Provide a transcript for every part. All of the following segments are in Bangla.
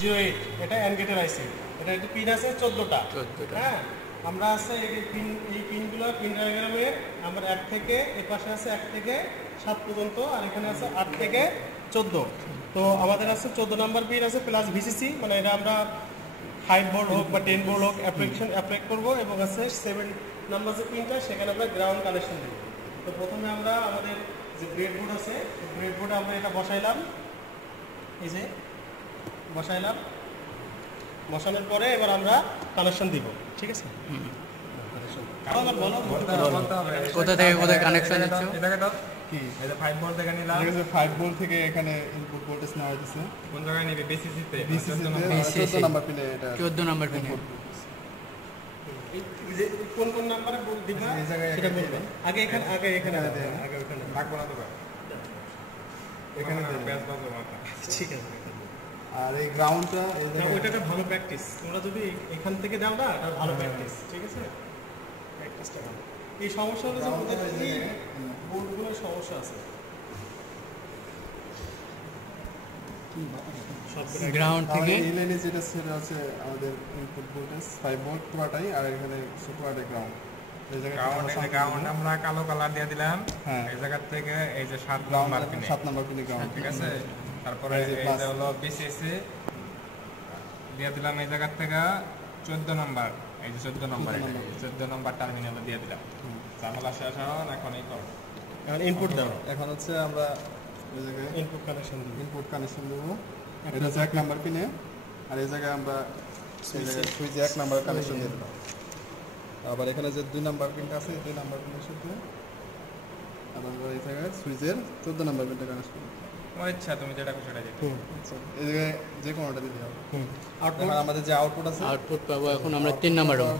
08 এটা এন্ড গেটের আইসি। এটা একটু পিন আছে 14টা। হ্যাঁ, আমরা আছে এই পিনগুলো পিন ডায়াগ্রামের আমরা 1 থেকে এর পাশে আছে 1 থেকে 7 পর্যন্ত, আর এখানে আছে 8 থেকে 14। তো আমাদের আছে 14 নাম্বার পিন আছে প্লাস ভিসিসি, মানে এটা আমরা 5 ভোল্ট হোক বা 10 ভোল্ট হোক অ্যাপ্লাই করবো, এবং আছে 7 নাম্বার যে পিনটা সেখানে আমরা গ্রাউন্ড কানেকশন দেব। তো প্রথমে আমরা আমাদের যে ব্রেডবোর্ড আছে ব্রেডবোর্ডে আমরা এটা বসাইলাম, এই যে বসাইলাম, বসানোর পরে এবার আমরা কানেকশন দিব। ঠিক আছে, কোথা থেকে কোথায় কানেকশন দিচ্ছ? কি এই যে 5 ভোল্ট থেকে নিলাম, এই যে 5 ভোল্ট থেকে এখানে ইনপুট ভোল্টেজ নেওয়া হচ্ছে। কোন জায়গায় নিবে? বিসিসি তে 14 নাম্বার পিনে। এটা 14 নাম্বার পিনে। এই যে কোন কোন নাম্বারে দিবা সেটা বলবেন। আগে এখানে দেন, আগে ওখানে রাখবো না তো ভাই, এখানে ব্যাস বাজে মাথা। ঠিক আছে। আর এই গ্রাউন্ডটা এই না, জায়গায় ওইটা একটা ভালো প্র্যাকটিস। তোমরা যদি এখান থেকে দাও না, এটা ভালো প্র্যাকটিস। ঠিক আছে, প্র্যাকটিসটা ভালো। এই সমস্যা হলো যে ওদের এই বোর্ডগুলোর সমস্যা আছে। গ্রাউন্ড থেকে এই লাইনে যেটা সেটা আছে আমাদের ইনপুট ভোল্টেজ 5 ভোল্ট পুরোটাই, আর এখানে পুরোটাই গ্রাউন্ড। এই জায়গায় গ্রাউন্ড আমরা কালো কালার দিয়ে দিলাম। হ্যাঁ, এই জায়গা থেকে এই যে 7 নাম্বার পিনে, 7 নাম্বার পিনে গ্রাউন্ড। ঠিক আছে, তারপরে এই যে হলো বিসিসি দিয়ে দিলাম এই জায়গা থেকে 14 নাম্বার, এই যে 14 নাম্বার টার্মিনাল দিয়ে দিলাম। ঝামেলা শেষ হওয়ার এখন এই কর, এখন ইনপুট দাও। এখন হচ্ছে আমরা এই জায়গায় ইনপুট কানেকশন দেব। এটা হচ্ছে 1 নাম্বার পিনে, আর এই জায়গায় আমরা সুইচে 1 নাম্বার কানেকশন দিয়ে দিলাম। আবার এখানে যে 2 নাম্বার পিনটা আছে, 2 নাম্বার পিনের সাথে আবার এই জায়গায় সুইচের 14 নাম্বার পিনটা কানেকশন। আচ্ছা, তুমি যেটা করছো সেটা দিতে। আচ্ছা, এই জায়গায় যে কোনোটা দিতে হবে। আউটপুট আমাদের যে আউটপুট আছে, আউটপুট পাবো এখন আমরা 3 নাম্বার পাবো।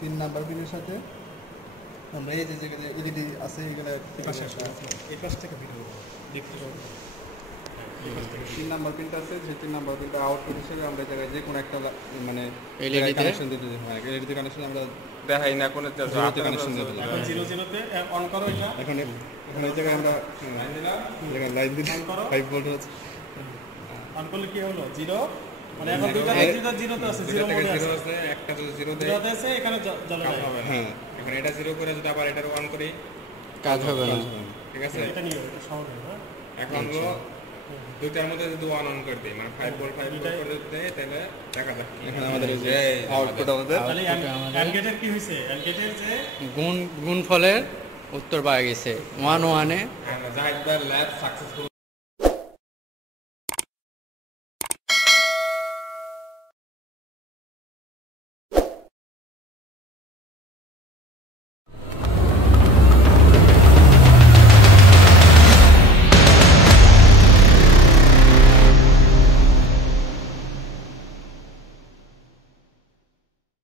3 নাম্বার পিনের সাথে আমরা এই যে এলইডি আছে এখানে এই পাশ থেকে ভিডিও দেখতে 3 নাম্বার পিনটা আছে, যে 3 নাম্বার পিনটা আউটপুট হিসেবে আমরা জায়গায় যে কোনো একটা মানে এলইডি কানেকশন দিতে দিই। হ্যাঁ, এলইডি কানেকশন আমরা দেখাই না, কোন জায়গাতে কানেকশন দিতে দিই। এখন 00 তে অন করো। এটা এখন এই জায়গায় আমরা লাইন দিলাম, দেখেন লাইন দিলাম 5 ভোল্ট আছে। অন করলে কি হলো? 0, মানে এখন দুইটা 0 তে আছে, 0 মোডে আছে। একটা যদি 0 তে আছে, এখানে জ্বলে যাবে। হ্যাঁ, এখন এটা 0 করে যদি আবার এটার অন করি কাজ হবে না। ঠিক আছে, এটা নিয়ে এটা সহজ হবে। হ্যাঁ, এখন দুইটার মধ্যে যদি অন অন করে দিই, মানে 5 ভোল্ট করে দিই, তাহলে দেখা যাক এখন আমাদের এই যে আউটপুট আমাদের। তাহলে এন্ড গেটের কি হইছে? এন্ড গেটের যে গুণফলের উত্তর পাওয়া গেছে 1 1 এ। জাহিদ ভাই ল্যাব সাকসেসফুল